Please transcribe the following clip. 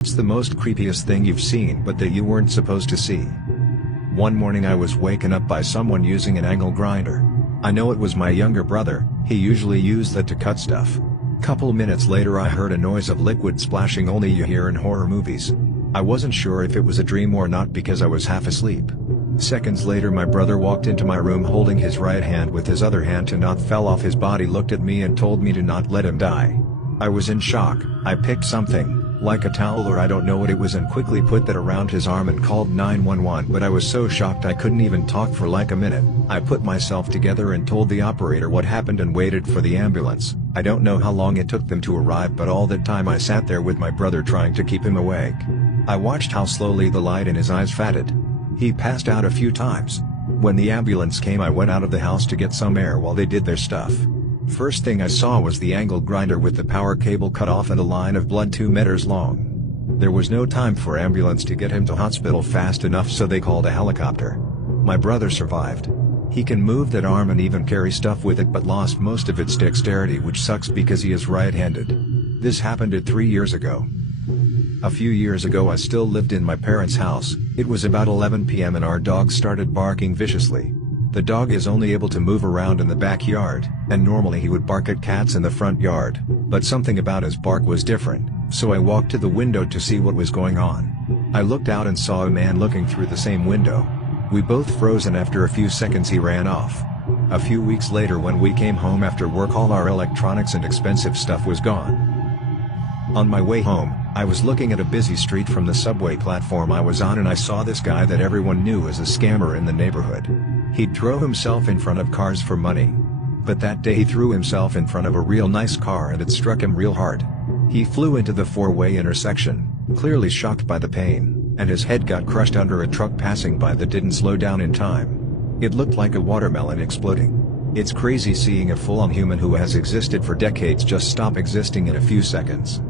What's the most creepiest thing you've seen but that you weren't supposed to see? One morning I was waken up by someone using an angle grinder. I know it was my younger brother, he usually used that to cut stuff. Couple minutes later I heard a noise of liquid splashing only you hear in horror movies. I wasn't sure if it was a dream or not because I was half asleep. Seconds later my brother walked into my room holding his right hand with his other hand to not fell off his body, looked at me and told me to not let him die. I was in shock. I picked something, like a towel or I don't know what it was, and quickly put that around his arm and called 911, but I was so shocked I couldn't even talk for like a minute. I put myself together and told the operator what happened and waited for the ambulance. I don't know how long it took them to arrive, but all that time I sat there with my brother trying to keep him awake. I watched how slowly the light in his eyes faded. He passed out a few times. When the ambulance came I went out of the house to get some air while they did their stuff. First thing I saw was the angle grinder with the power cable cut off and a line of blood 2 meters long. There was no time for ambulance to get him to hospital fast enough, so they called a helicopter. My brother survived. He can move that arm and even carry stuff with it, but lost most of its dexterity, which sucks because he is right-handed. This happened 3 years ago. A few years ago I still lived in my parents' house. It was about 11 p.m. and our dog started barking viciously. The dog is only able to move around in the backyard, and normally he would bark at cats in the front yard, but something about his bark was different, so I walked to the window to see what was going on. I looked out and saw a man looking through the same window. We both froze, and after a few seconds he ran off. A few weeks later when we came home after work, all our electronics and expensive stuff was gone. On my way home, I was looking at a busy street from the subway platform I was on, and I saw this guy that everyone knew as a scammer in the neighborhood. He'd throw himself in front of cars for money. But that day he threw himself in front of a real nice car and it struck him real hard. He flew into the four-way intersection, clearly shocked by the pain, and his head got crushed under a truck passing by that didn't slow down in time. It looked like a watermelon exploding. It's crazy seeing a full-on human who has existed for decades just stop existing in a few seconds.